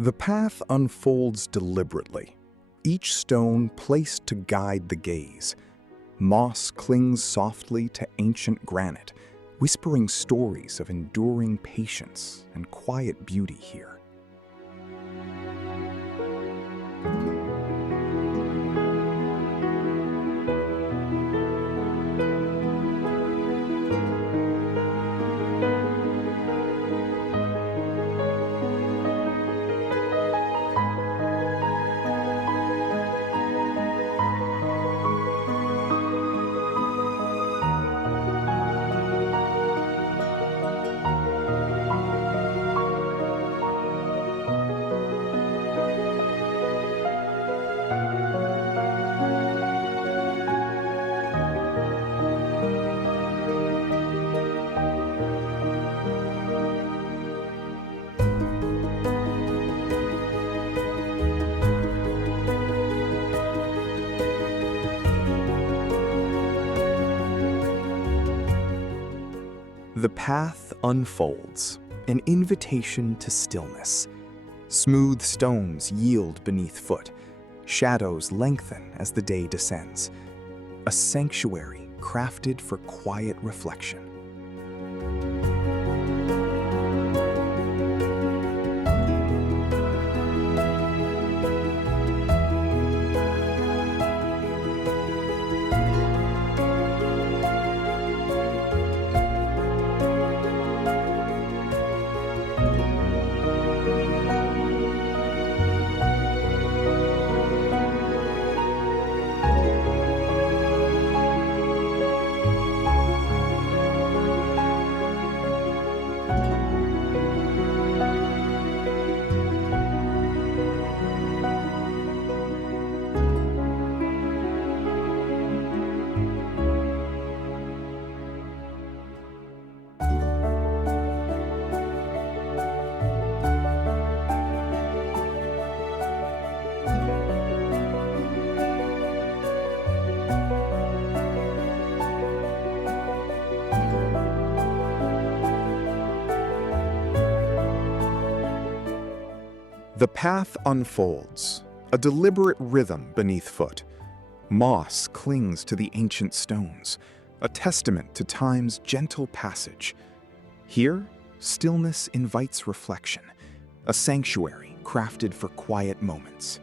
The path unfolds deliberately, each stone placed to guide the gaze. Moss clings softly to ancient granite, whispering stories of enduring patience and quiet beauty here. The path unfolds, an invitation to stillness. Smooth stones yield beneath foot. Shadows lengthen as the day descends. A sanctuary crafted for quiet reflection. The path unfolds, a deliberate rhythm beneath foot. Moss clings to the ancient stones, a testament to time's gentle passage. Here, stillness invites reflection, a sanctuary crafted for quiet moments.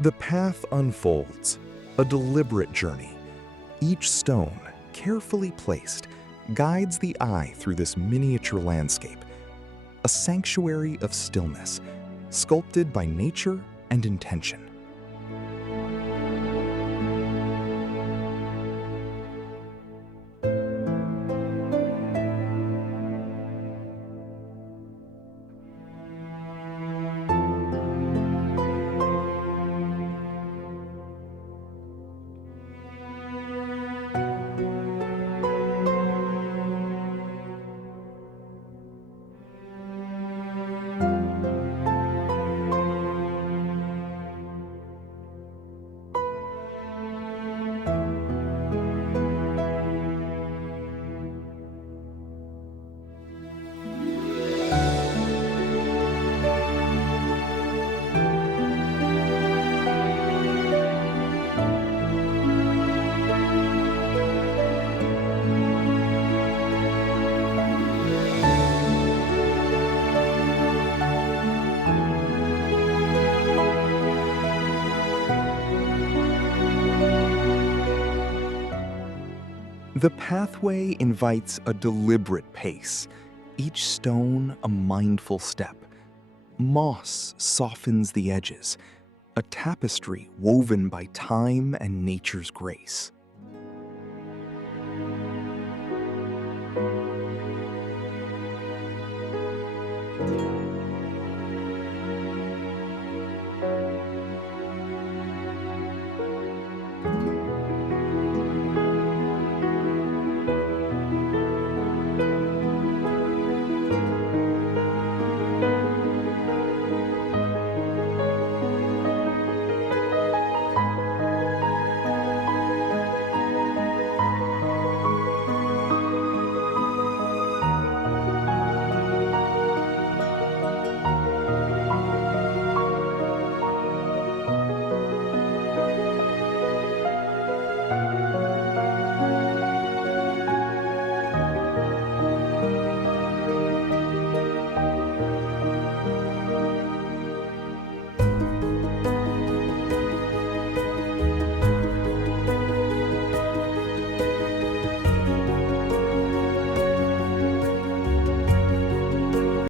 The path unfolds, a deliberate journey. Each stone, carefully placed, guides the eye through this miniature landscape, a sanctuary of stillness, sculpted by nature and intention. The pathway invites a deliberate pace, each stone a mindful step. Moss softens the edges, a tapestry woven by time and nature's grace.